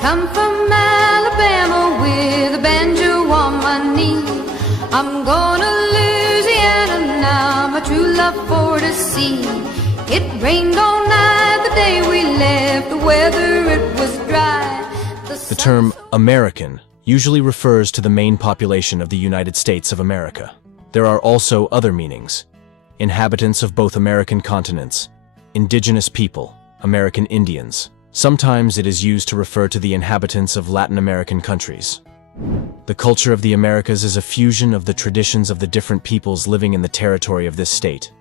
come from Alabama with a banjo on my knee. I'm going to Louisiana now, my true love for to see. It rained all night the day we left, the weather it was dry. The term American usually refers to the main population of the United States of America. There are also other meanings: inhabitants of both American continents, indigenous people, American Indians. Sometimes it is used to refer to the inhabitants of Latin American countries. The culture of the Americas is a fusion of the traditions of the different peoples living in the territory of this state.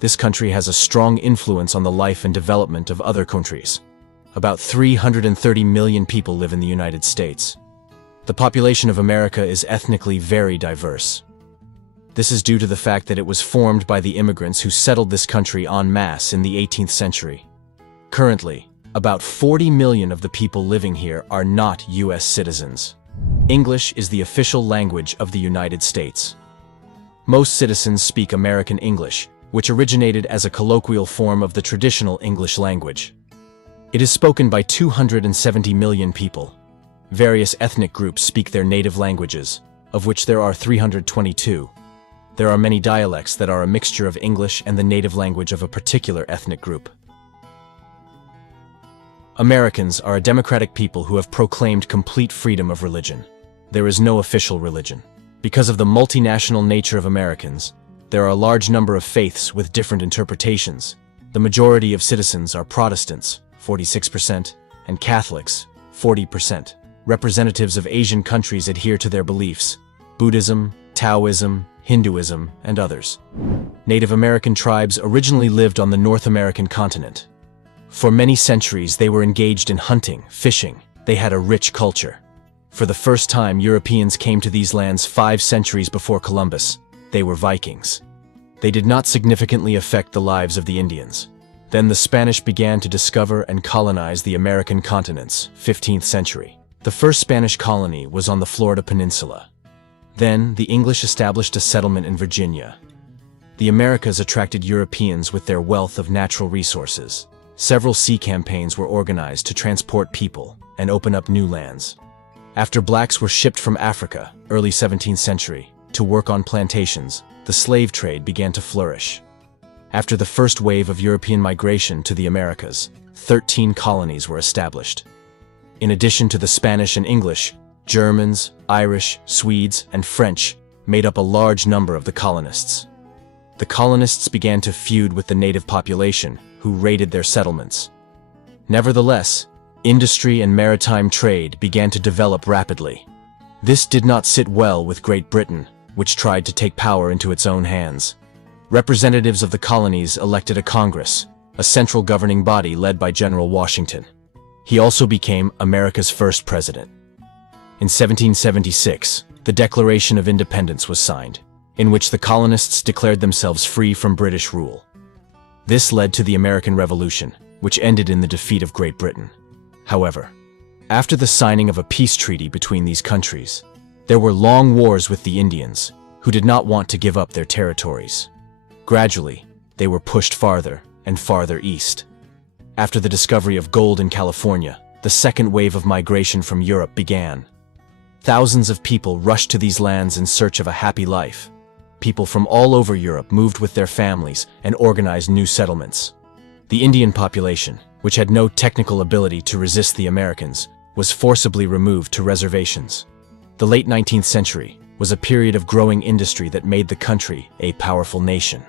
This country has a strong influence on the life and development of other countries. About 330 million people live in the United States. The population of America is ethnically very diverse. This is due to the fact that it was formed by the immigrants who settled this country en masse in the 18th century. Currently, about 40 million of the people living here are not U.S. citizens. English is the official language of the United States. Most citizens speak American English, which originated as a colloquial form of the traditional English language. It is spoken by 270 million people. Various ethnic groups speak their native languages, of which there are 322. There are many dialects that are a mixture of English and the native language of a particular ethnic group. Americans are a democratic people who have proclaimed complete freedom of religion. There is no official religion. Because of the multinational nature of Americans, there are a large number of faiths with different interpretations. The majority of citizens are Protestants, 46%, and Catholics, 40%. Representatives of Asian countries adhere to their beliefs: Buddhism, Taoism, Hinduism, and others. Native American tribes originally lived on the North American continent. For many centuries, they were engaged in hunting, fishing. They had a rich culture. For the first time, Europeans came to these lands 5 centuries before Columbus. They were Vikings. They did not significantly affect the lives of the Indians. Then the Spanish began to discover and colonize the American continents, 15th century. The first Spanish colony was on the Florida Peninsula. Then the English established a settlement in Virginia. The Americas attracted Europeans with their wealth of natural resources. Several sea campaigns were organized to transport people and open up new lands. After blacks were shipped from Africa, early 17th century, to work on plantations, the slave trade began to flourish. After the first wave of European migration to the Americas, 13 colonies were established. In addition to the Spanish and English, Germans, Irish, Swedes, and French made up a large number of the colonists. The colonists began to feud with the native population, who raided their settlements. Nevertheless, industry and maritime trade began to develop rapidly. This did not sit well with Great Britain, which tried to take power into its own hands. Representatives of the colonies elected a Congress, a central governing body led by General Washington. He also became America's first president. In 1776, the Declaration of Independence was signed, in which the colonists declared themselves free from British rule. This led to the American Revolution, which ended in the defeat of Great Britain. However, after the signing of a peace treaty between these countries, there were long wars with the Indians, who did not want to give up their territories. Gradually, they were pushed farther and farther east. After the discovery of gold in California, the second wave of migration from Europe began. Thousands of people rushed to these lands in search of a happy life. People from all over Europe moved with their families and organized new settlements. The Indian population, which had no technical ability to resist the Americans, was forcibly removed to reservations. The late 19th century was a period of growing industry that made the country a powerful nation.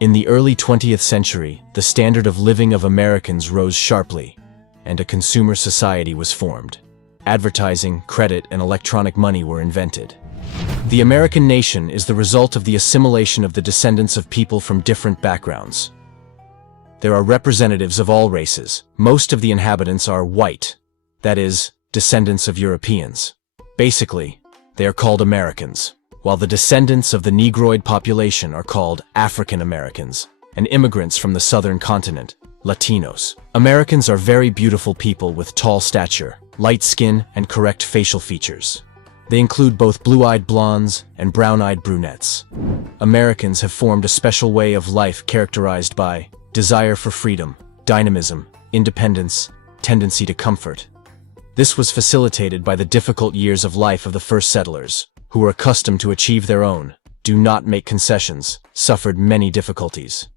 In the early 20th century, the standard of living of Americans rose sharply, and a consumer society was formed. Advertising, credit, and electronic money were invented. The American nation is the result of the assimilation of the descendants of people from different backgrounds. There are representatives of all races. Most of the inhabitants are white, that is, descendants of Europeans. Basically, they are called Americans, while the descendants of the Negroid population are called African Americans, and immigrants from the southern continent, Latinos. Americans are very beautiful people with tall stature, light skin, and correct facial features. They include both blue-eyed blondes and brown-eyed brunettes. Americans have formed a special way of life characterized by desire for freedom, dynamism, independence, tendency to comfort. This was facilitated by the difficult years of life of the first settlers, who were accustomed to achieve their own, do not make concessions, suffered many difficulties.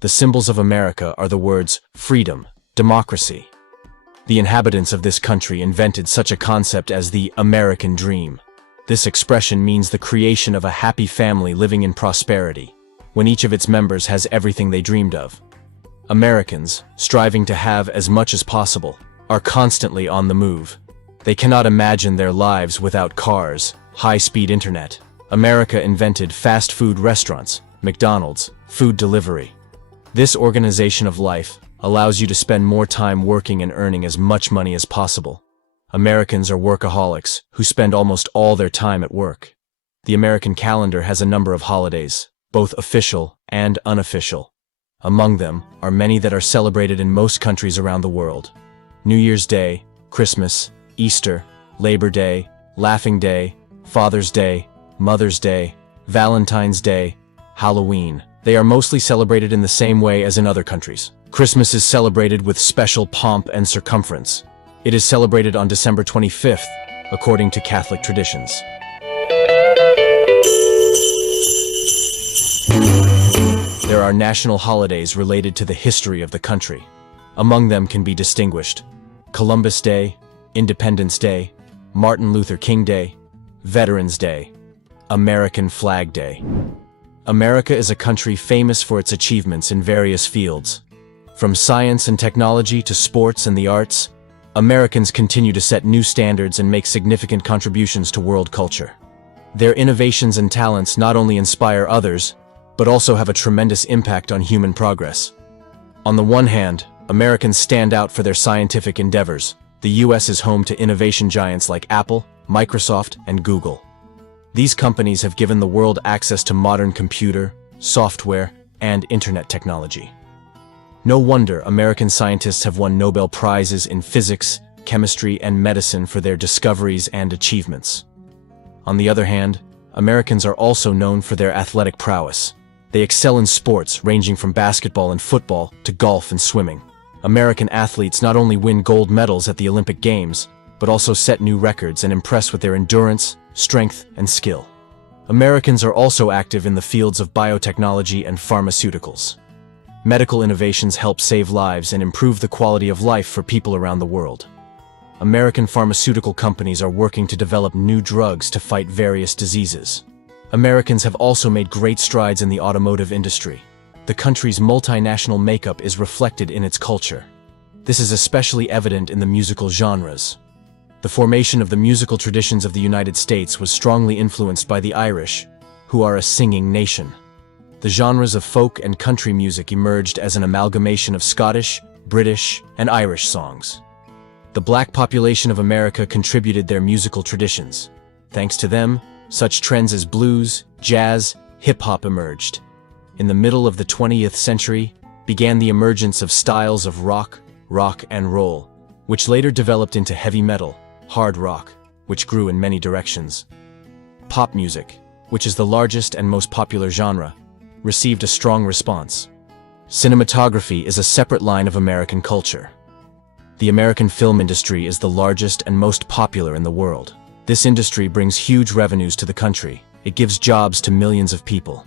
The symbols of America are the words freedom, democracy. The inhabitants of this country invented such a concept as the American dream. This expression means the creation of a happy family living in prosperity, when each of its members has everything they dreamed of. Americans, striving to have as much as possible, are constantly on the move. They cannot imagine their lives without cars, high-speed internet. America invented fast food restaurants, McDonald's, food delivery. This organization of life allows you to spend more time working and earning as much money as possible. Americans are workaholics who spend almost all their time at work. The American calendar has a number of holidays, both official and unofficial. Among them are many that are celebrated in most countries around the world. New Year's Day, Christmas, Easter, Labor Day, Laughing Day, Father's Day, Mother's Day, Valentine's Day, Halloween. They are mostly celebrated in the same way as in other countries. Christmas is celebrated with special pomp and circumference. It is celebrated on December 25th, according to Catholic traditions. There are national holidays related to the history of the country. Among them can be distinguished Columbus Day, Independence Day, Martin Luther King Day, Veterans Day, American Flag Day. America is a country famous for its achievements in various fields. From science and technology to sports and the arts, Americans continue to set new standards and make significant contributions to world culture. Their innovations and talents not only inspire others, but also have a tremendous impact on human progress. On the one hand, Americans stand out for their scientific endeavors. The US is home to innovation giants like Apple, Microsoft, and Google. These companies have given the world access to modern computer, software, and internet technology. No wonder American scientists have won Nobel Prizes in physics, chemistry, and medicine for their discoveries and achievements. On the other hand, Americans are also known for their athletic prowess. They excel in sports ranging from basketball and football to golf and swimming. American athletes not only win gold medals at the Olympic Games, but also set new records and impress with their endurance, strength, and skill. Americans are also active in the fields of biotechnology and pharmaceuticals. Medical innovations help save lives and improve the quality of life for people around the world. American pharmaceutical companies are working to develop new drugs to fight various diseases. Americans have also made great strides in the automotive industry. The country's multinational makeup is reflected in its culture. This is especially evident in the musical genres. The formation of the musical traditions of the United States was strongly influenced by the Irish, who are a singing nation. The genres of folk and country music emerged as an amalgamation of Scottish, British, and Irish songs. The black population of America contributed their musical traditions. Thanks to them, such trends as blues, jazz, hip-hop emerged. In the middle of the 20th century, began the emergence of styles of rock and roll, which later developed into heavy metal, hard rock, which grew in many directions. Pop music, which is the largest and most popular genre, received a strong response. Cinematography is a separate line of American culture. The American film industry is the largest and most popular in the world. This industry brings huge revenues to the country. It gives jobs to millions of people.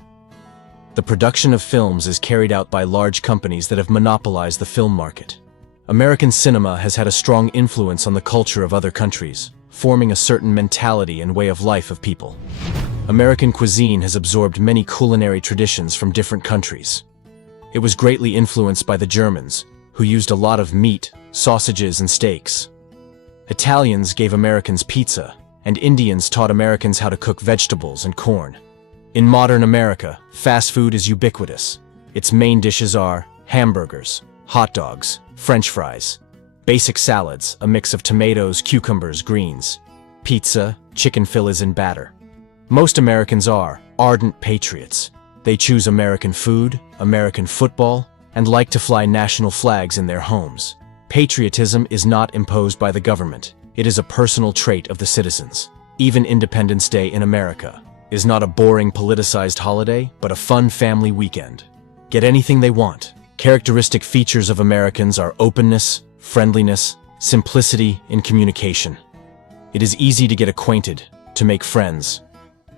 The production of films is carried out by large companies that have monopolized the film market. American cinema has had a strong influence on the culture of other countries, forming a certain mentality and way of life of people. American cuisine has absorbed many culinary traditions from different countries. It was greatly influenced by the Germans, who used a lot of meat, sausages, and steaks. Italians gave Americans pizza, and Indians taught Americans how to cook vegetables and corn. In modern America, fast food is ubiquitous. Its main dishes are hamburgers, hot dogs, French fries, basic salads, a mix of tomatoes, cucumbers, greens, pizza, chicken fillets, and batter. Most Americans are ardent patriots. They choose American food, American football, and like to fly national flags in their homes. Patriotism is not imposed by the government. It is a personal trait of the citizens. Even Independence Day in America is not a boring politicized holiday, but a fun family weekend. Get anything they want. Characteristic features of Americans are openness, friendliness, simplicity in communication. It is easy to get acquainted, to make friends.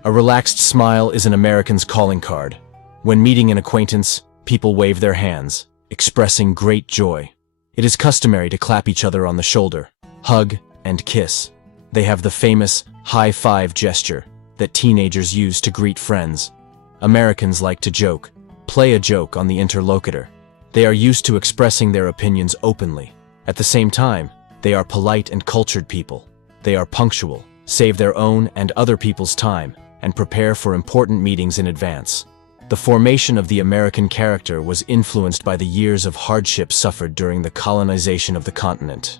A relaxed smile is an American's calling card. When meeting an acquaintance, people wave their hands, expressing great joy. It is customary to clap each other on the shoulder, hug, and kiss. They have the famous high five gesture that teenagers use to greet friends. Americans like to joke, play a joke on the interlocutor. They are used to expressing their opinions openly. At the same time, they are polite and cultured people. They are punctual, save their own and other people's time, and prepare for important meetings in advance. The formation of the American character was influenced by the years of hardship suffered during the colonization of the continent.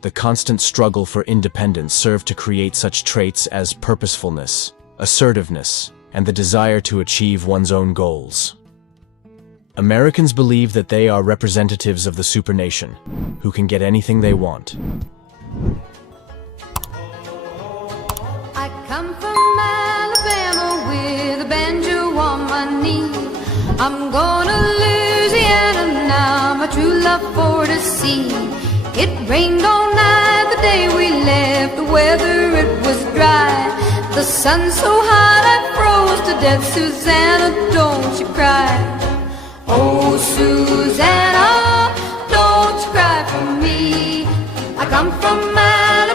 The constant struggle for independence served to create such traits as purposefulness, assertiveness, and the desire to achieve one's own goals. Americans believe that they are representatives of the supernation, who can get anything they want. I come from Alabama with a banjo on my knee. I'm gonna Louisiana now, my true love for to see. It rained all night the day we left, the weather it was dry. The sun so hot I froze to death, Susanna, don't you cry. Oh, Susanna, don't you cry for me. I come from Alabama